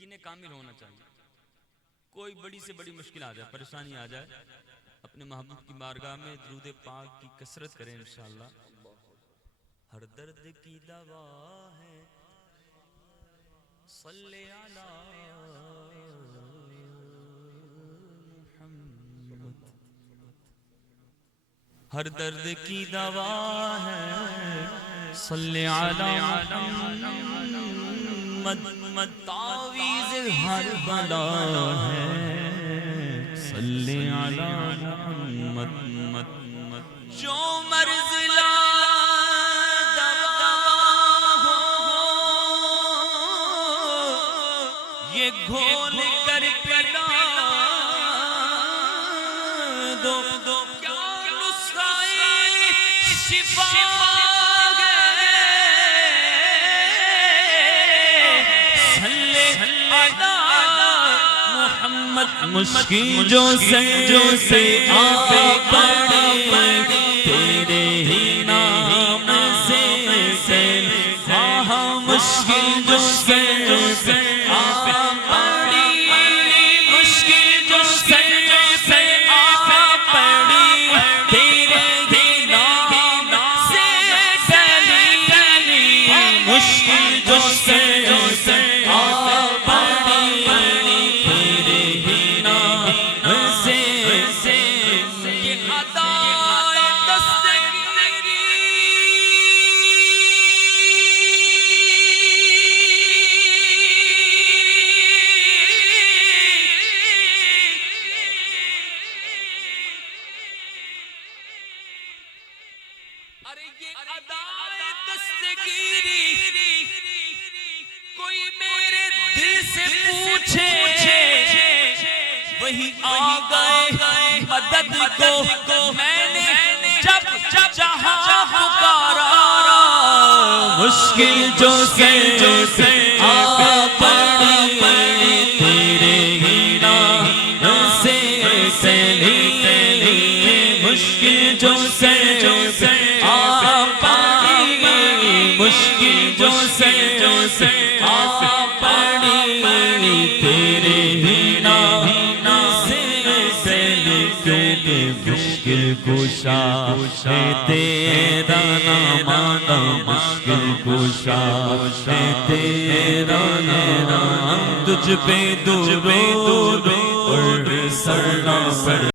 یقین کامل ہونا چاہیے. کوئی بڑی سے بڑی مشکل آ جائے، پریشانی آ جائے، اپنے محبوب کی بارگاہ میں درود پاک کی کثرت کریں انشاءاللہ. ہر درد کی دوا ہے صلی علی محمد. ہر درد کی دوا ہے صلی علی محمد. تعویذ ہر بلا ہے صلی علی محمد. جو مرض لا دوا ہو یہ گھول کر پلا دو. مشکل جو سے آ پڑے تیرے ہی نام سے مشکل جو سے آ پڑی، مشکل جو سے آ پڑی تیرے ہی نام سے چلی. مشکل جو سے آ پڑی تیرے ہی نام سے. یہ ادائے دستگیری کوئی میرے دل سے پوچھے وہی آ گئے مدد کو. میں نے جب جہاں پکارا مشکل جو سے آ پڑی تیرے ہی نام سے. مشکل جو سے آ پڑی، مشکل جو سے آ پڑی تیرے ہی نام سے. کیونکہ مشکل کشا ہے تیرا نام، مشکل کشا ہے تیرا نام. تجھ پہ درود اور سلام پڑھ